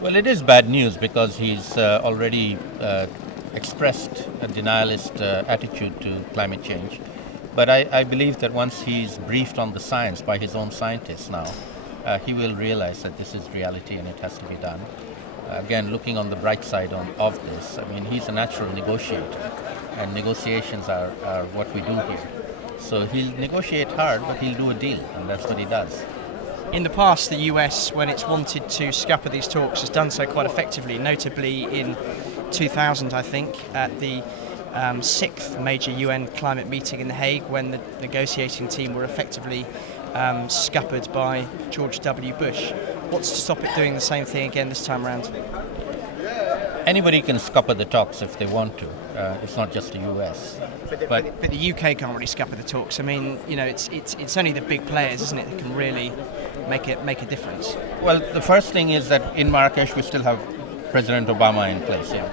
Well, it is bad news because he's already expressed a denialist attitude to climate change. But I believe that once he's briefed on the science by his own scientists now, he will realize that this is reality and it has to be done. Again, looking on the bright side of this, I mean, he's a natural negotiator, and negotiations are what we do here. So he'll negotiate hard, but he'll do a deal, and that's what he does. In the past, the US, when it's wanted to scupper these talks, has done so quite effectively, notably in 2000, I think, at the sixth major UN climate meeting in The Hague, when the negotiating team were effectively scuppered by George W. Bush. What's to stop it doing the same thing again this time around? Anybody can scupper the talks if they want to. It's not just the US. But the UK can't really scupper the talks. I mean, you know, it's only the big players, isn't it, that can really make a difference. Well, the first thing is that in Marrakesh we still have President Obama in place. Yeah.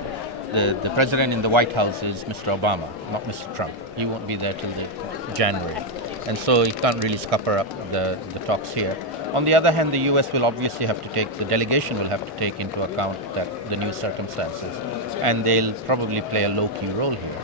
The president in the White House is Mr. Obama, not Mr. Trump. He won't be there till the January. And so he can't really scupper up the talks here. On the other hand, the US will obviously have to the delegation will have to take into account the new circumstances. And they'll probably play a low-key role here.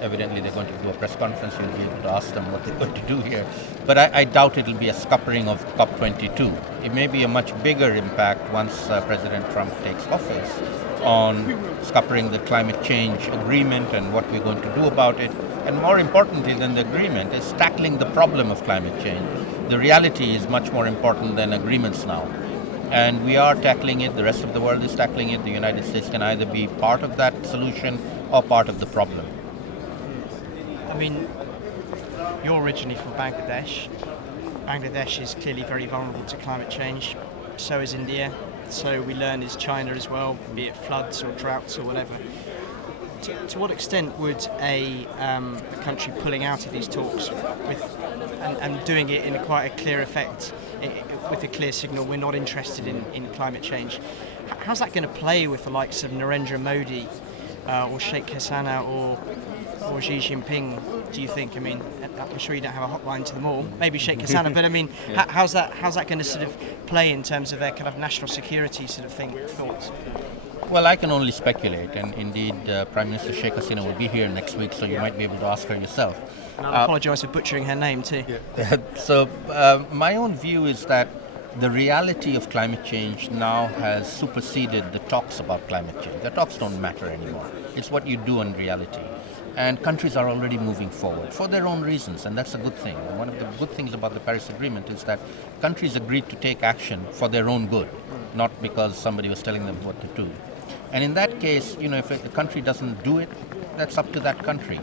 Evidently, they're going to do a press conference. You'll be able to ask them what they're going to do here. But I doubt it'll be a scuppering of COP22. It may be a much bigger impact once President Trump takes office on scuppering the climate change agreement and what we're going to do about it. And more importantly than the agreement is tackling the problem of climate change. The reality is much more important than agreements now. And we are tackling it, the rest of the world is tackling it. The United States can either be part of that solution or part of the problem. I mean, you're originally from Bangladesh. Bangladesh is clearly very vulnerable to climate change. So is India. So we learn is China as well, be it floods or droughts or whatever. To what extent would a country pulling out of these talks and doing it in quite a clear effect, with a clear signal we're not interested in climate change, how's that going to play with the likes of Narendra Modi or Sheikh Hasina or Xi Jinping, do you think? I mean, I'm sure you don't have a hotline to them all, maybe Sheikh Hasina, but I mean, yeah. how's that going to sort of play in terms of their kind of national security sort of thoughts? Well, I can only speculate, and indeed Prime Minister Sheikh Hasina will be here next week, so you might be able to ask her yourself. And I apologise for butchering her name too. Yeah. So my own view is that the reality of climate change now has superseded the talks about climate change. The talks don't matter anymore. It's what you do in reality. And countries are already moving forward for their own reasons, and that's a good thing. And one of the good things about the Paris Agreement is that countries agreed to take action for their own good, not because somebody was telling them what to do. And in that case, you know, if a country doesn't do it, that's up to that country.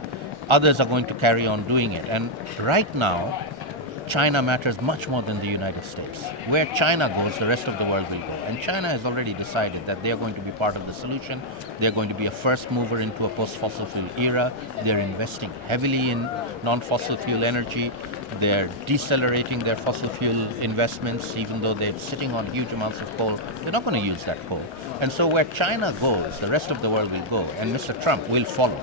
Others are going to carry on doing it. And right now, China matters much more than the United States. Where China goes, the rest of the world will go. And China has already decided that they're going to be part of the solution. They're going to be a first mover into a post-fossil fuel era. They're investing heavily in non-fossil fuel energy. They're decelerating their fossil fuel investments, even though they're sitting on huge amounts of coal. They're not going to use that coal. And so where China goes, the rest of the world will go, and Mr. Trump will follow.